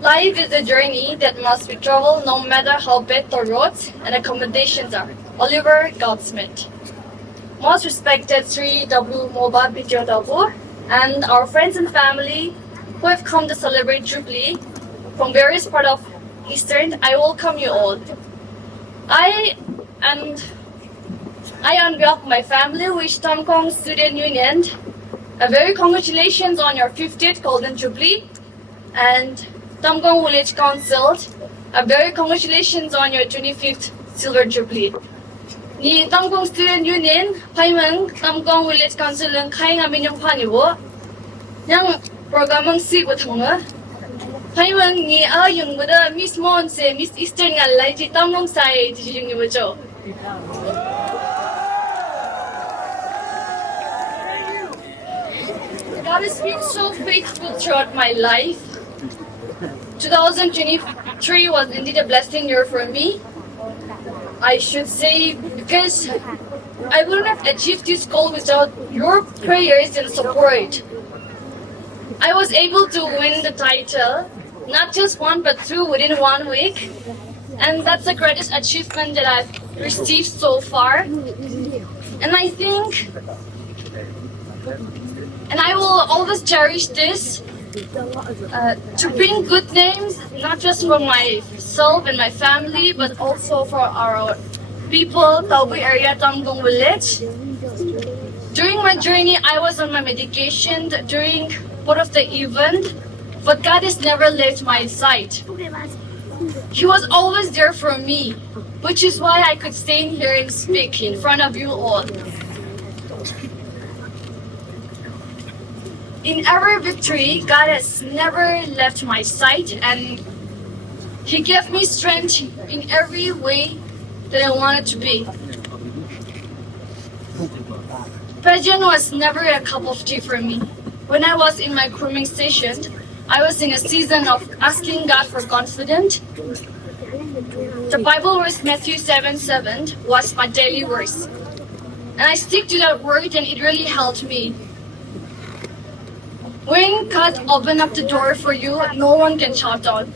Life is a journey that must be traveled no matter how bad the roads and accommodations are. Oliver Goldsmith. Most respected Sri W. Moba Bidyodabu and our friends and family who have come to celebrate Jubilee from various parts of Eastern, I welcome you all. I on behalf of my family wish Tamkong Student Union a very congratulations on your 50th Golden Jubilee, and Tamkong Village Council a very congratulations on your 25th Silver Jubilee. Ni Tamkong Student Union, Paimang Tamkong Village Council ng kaya namin yung paniwo. Yang programang sigo thanga. Paimang ni yung muda Miss Monse, Miss Eastern nga lai ti Tamkong sai ti yung ni mo. God has been so faithful throughout my life. 2023 was indeed a blessing year for me. I should say, because I wouldn't have achieved this goal without your prayers and support. I was able to win the title, not just one but two within 1 week. And that's the greatest achievement that I've received so far. And I think, and I will always cherish this, to bring good names, not just for myself and my family, but also for our people, Taubui area, Tamkong Village. During my journey, I was on my medication during part of the event, but God has never left my side. He was always there for me, which is why I could stand here and speak in front of you all. In every victory, God has never left my side, and He gave me strength in every way that I wanted to be. Pageant was never a cup of tea for me. When I was in my grooming session, I was in a season of asking God for confidence. The Bible verse Matthew 7:7 was my daily verse. And I stick to that word, and it really helped me. When God opened up the door for you, no one can shut out.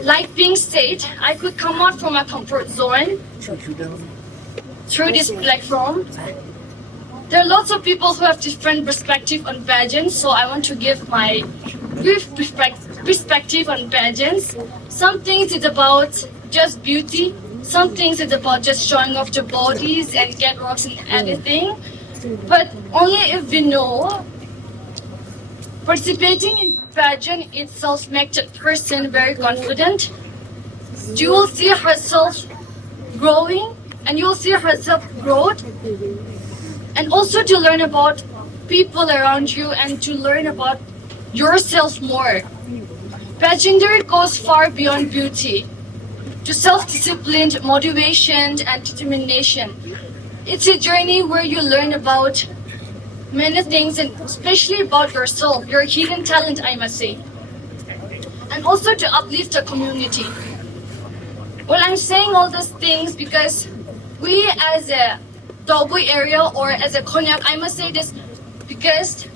Like being said, I could come out from my comfort zone through this platform. There are lots of people who have different perspective on pageants, so I want to give my brief perspective on pageants. Some things it's about just beauty. Some things it's about just showing off the bodies and get rocks and everything. But only if we know participating in pageant itself makes a person very confident. You will see herself growing, and you will see herself growth, and also to learn about people around you and to learn about yourself more. Pageantry goes far beyond beauty to self-discipline, motivation, and determination. It's a journey where you learn about many things, and especially about yourself, your hidden talent, I must say. And also to uplift the community. Well, I'm saying all those things because we as a Taubui area or as a Konyak, I must say this because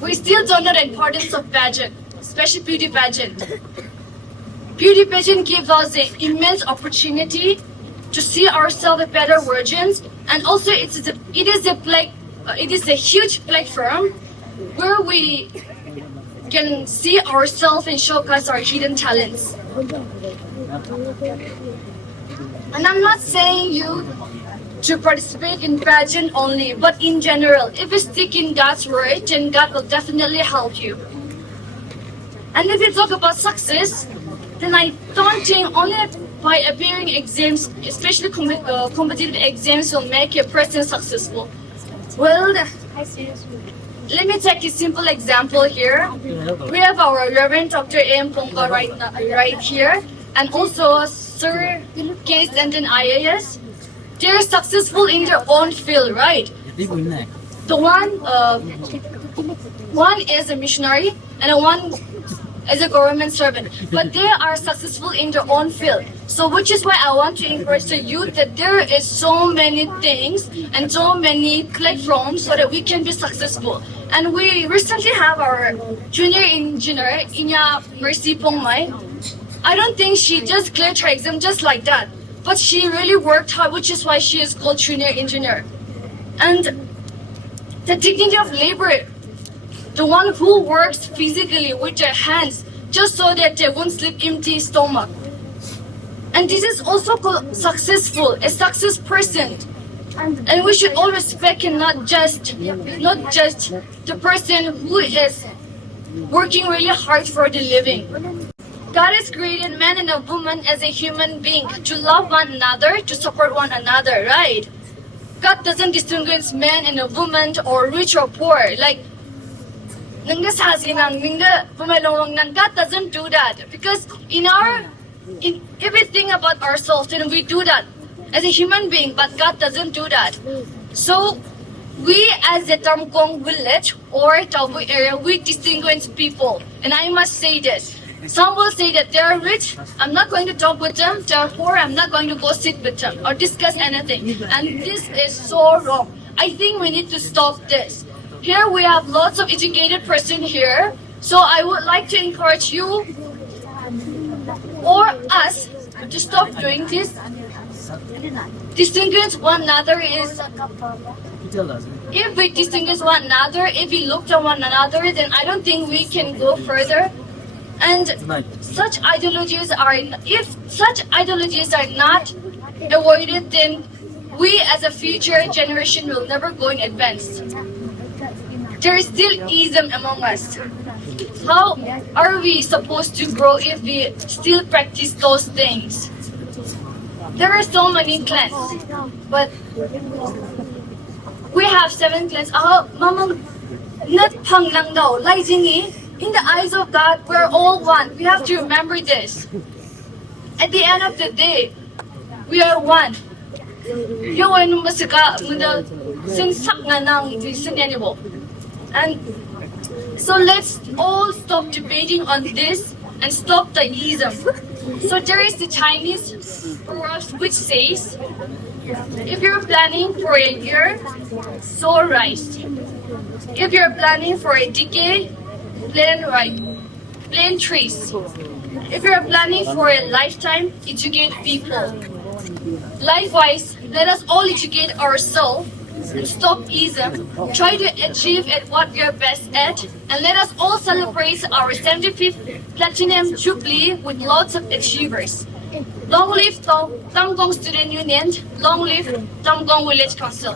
we still don't know the importance of pageant, especially beauty pageant. Beauty pageant gives us an immense opportunity to see ourselves as better versions, and also it is a huge platform where we can see ourselves and showcase our hidden talents. And I'm not saying you to participate in pageant only, but in general, if you stick in God's word, then God will definitely help you. And if you talk about success, then I don't think only by appearing exams, especially competitive exams, will make a person successful. Well, let me take a simple example here. We have our Reverend Dr. A.M. Ponga right here, and also Sir K. Stanton IAS. They're successful in their own field, right? The one is a missionary, and one as a government servant, but they are successful in their own field. So which is why I want to encourage the youth that there is so many things and so many platforms so that we can be successful. And we recently have our junior engineer, Inya Mercy Pongmai. I don't think she just cleared her exam just like that, but she really worked hard, which is why she is called junior engineer. And the dignity of labor, the one who works physically with their hands just so that they won't sleep empty stomach. And this is also called successful, a success person. And we should all respect and not just the person who is working really hard for the living. God has created man and a woman as a human being to love one another, to support one another, right? God doesn't distinguish man and a woman or rich or poor. Like, God doesn't do that. Because in everything about ourselves, and we do that as a human being, but God doesn't do that. So, we as the Tamkong village or Taobu area, we distinguish people. And I must say this. Some will say that they are rich, I'm not going to talk with them. They are poor, I'm not going to go sit with them or discuss anything. And this is so wrong. I think we need to stop this. Here we have lots of educated person here. So I would like to encourage you or us to stop doing this. Distinguish one another is, if we distinguish one another, if we look at one another, then I don't think we can go further. And such ideologies are, if such ideologies are not avoided, then we as a future generation will never go in advance. There is still ism among us. How are we supposed to grow if we still practice those things? There are so many clans, but we have 7 clans. Mamang nat pang lang daw, lai jingi. In the eyes of God, we're all one. We have to remember this. At the end of the day, we are one. And so let's all stop debating on this and stop the ism. So there is the Chinese proverb which says, if you're planning for a year, sow rice. If you're planning for a decade, plant trees. If you're planning for a lifetime, educate people. Likewise, let us all educate ourselves and stop ism. Try to achieve at what we are best at, and let us all celebrate our 75th Platinum Jubilee with lots of achievers. Long live Tamgong Student Union. Long live Tamgong Village Council.